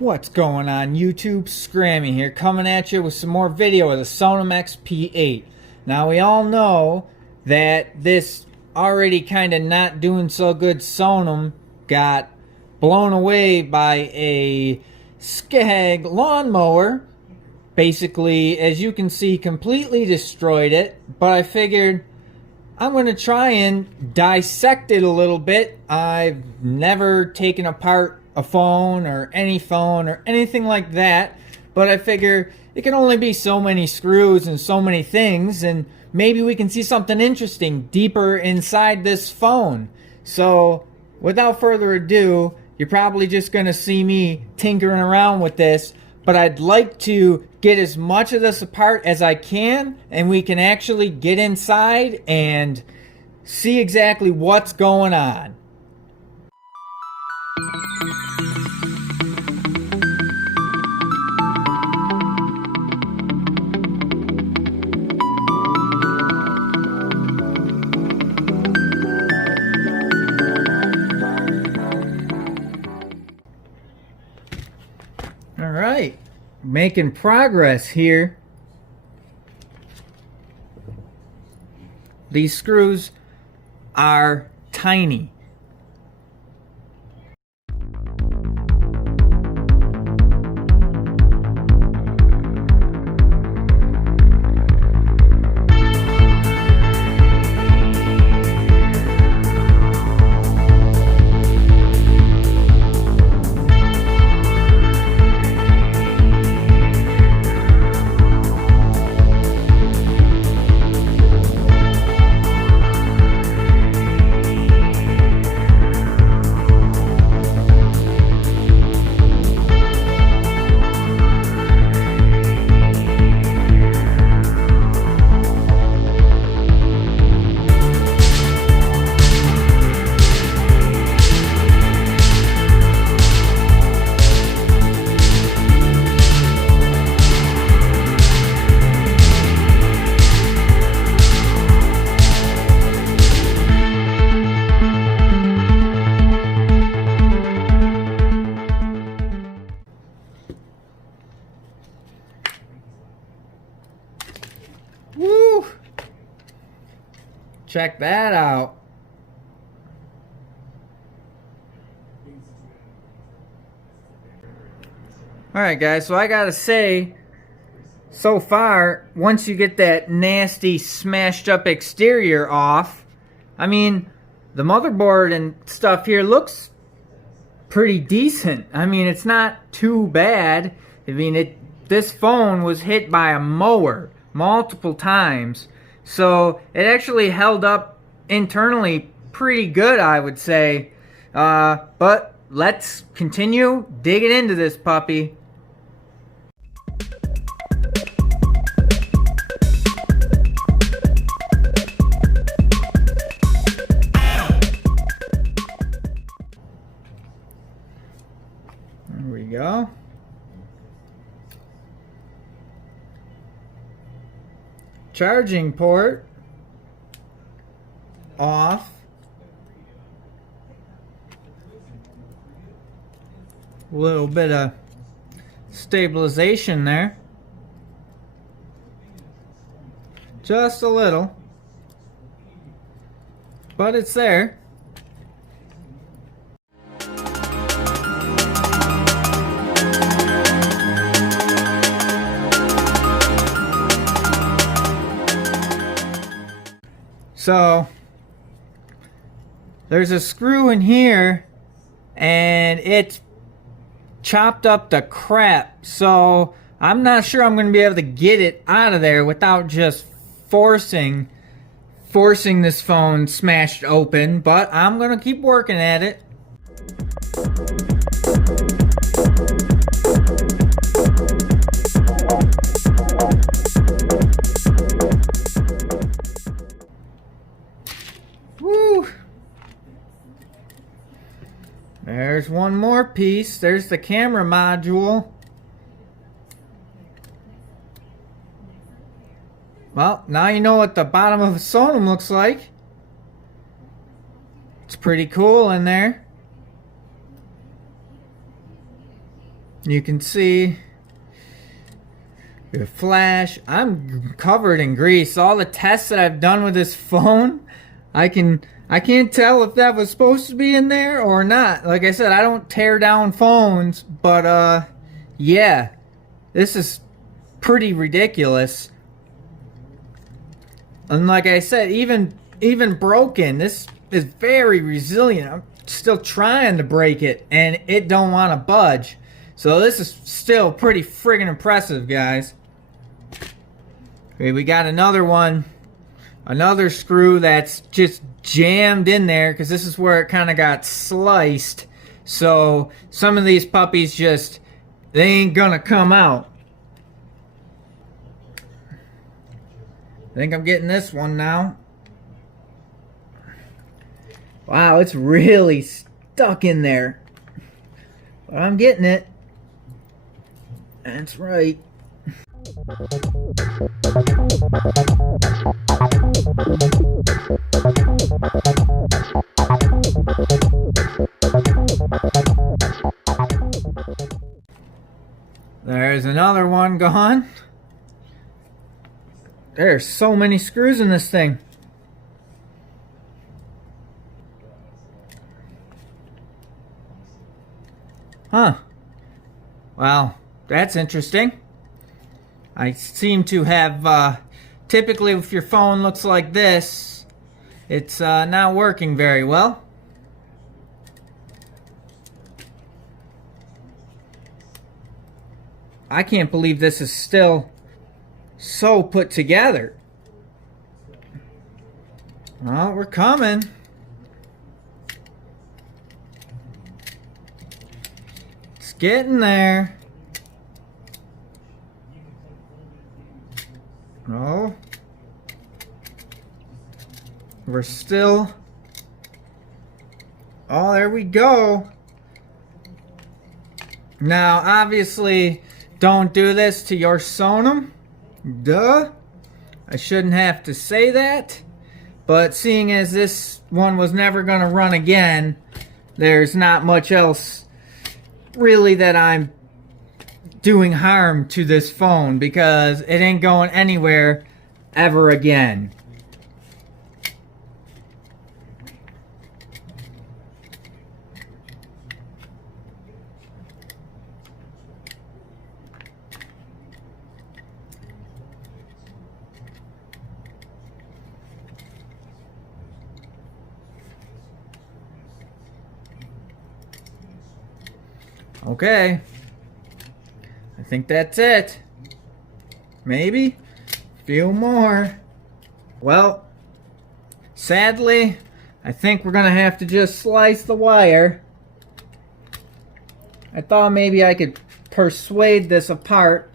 What's going on YouTube? Scrammy here, coming at you with some more video of the Sonim XP8. Now we all know that this already kind of not doing so good Sonim got blown away by a Scag lawnmower. Basically, as you can see, completely destroyed it. But I figured I'm going to try and dissect it a little bit. I've never taken apart a phone or anything like that, but I figure it can only be so many screws and so many things, and maybe we can see something interesting deeper inside this phone. So without further ado, you're probably just going to see me tinkering around with this, but I'd like to get as much of this apart as I can, and we can actually get inside and see exactly what's going on. Alright, making progress here. These screws are tiny. Woo! Check that out. Alright guys, so I gotta say, so far, once you get that nasty smashed up exterior off, I mean, the motherboard and stuff here looks pretty decent. I mean, it's not too bad. I mean, this phone was hit by a mower multiple times, so it actually held up internally pretty good, I would say. But let's continue digging into this puppy. There we go. Charging port off. A little bit of stabilization there. Just a little. But it's there. So there's a screw in here and it's chopped up the crap, so I'm not sure I'm going to be able to get it out of there without just forcing this phone smashed open, but I'm going to keep working at it. There's one more piece. There's the camera module. Well, now you know what the bottom of a Sonim looks like. It's pretty cool in there. You can see the flash. I'm covered in grease. All the tests that I've done with this phone, I can't tell if that was supposed to be in there or not. Like I said, I don't tear down phones, but yeah, this is pretty ridiculous. And like I said, even broken, this is very resilient. I'm still trying to break it, and it don't want to budge. So this is still pretty friggin' impressive, guys. Okay, we got another one. Another screw that's just jammed in there, because this is where it kind of got sliced. So some of these puppies just, they ain't gonna come out. I think I'm getting this one now. Wow, it's really stuck in there. But I'm getting it. That's right. There's another one gone. There's so many screws in this thing. Huh. Well, that's interesting. I seem to have, typically if your phone looks like this, it's not working very well. I can't believe this is still so put together. Oh, we're coming. It's getting there. Oh. We're still. Oh, there we go. Now, obviously, don't do this to your Sonim. Duh. I shouldn't have to say that. But seeing as this one was never going to run again, there's not much else really that I'm doing harm to this phone, because it ain't going anywhere ever again. Okay. I think that's it. Maybe a few more. Well, sadly, I think we're gonna have to just slice the wire. I thought maybe I could persuade this apart.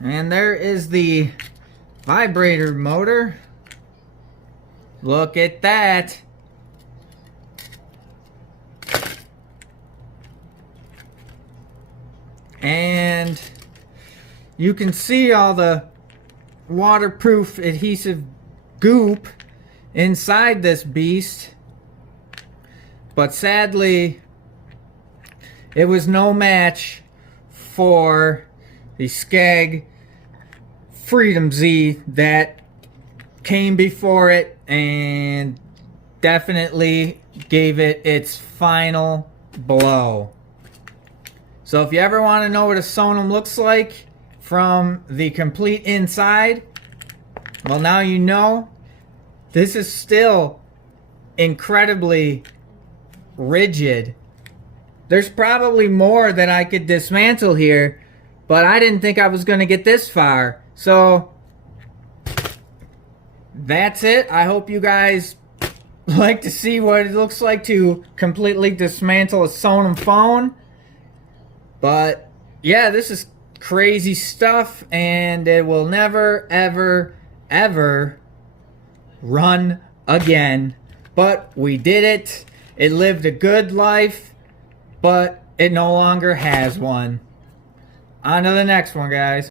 And there is the vibrator motor. Look at that. And you can see all the waterproof adhesive goop inside this beast. But sadly, it was no match for the Scag Freedom Z that came before it and definitely gave it its final blow. So if you ever want to know what a Sonim looks like from the complete inside, well, now you know. This is still incredibly rigid. There's probably more that I could dismantle here, but I didn't think I was going to get this far. So, that's it. I hope you guys like to see what it looks like to completely dismantle a Sonim phone. But, yeah, this is crazy stuff, and it will never, ever, ever run again. But we did it. It lived a good life, but it no longer has one. On to the next one, guys.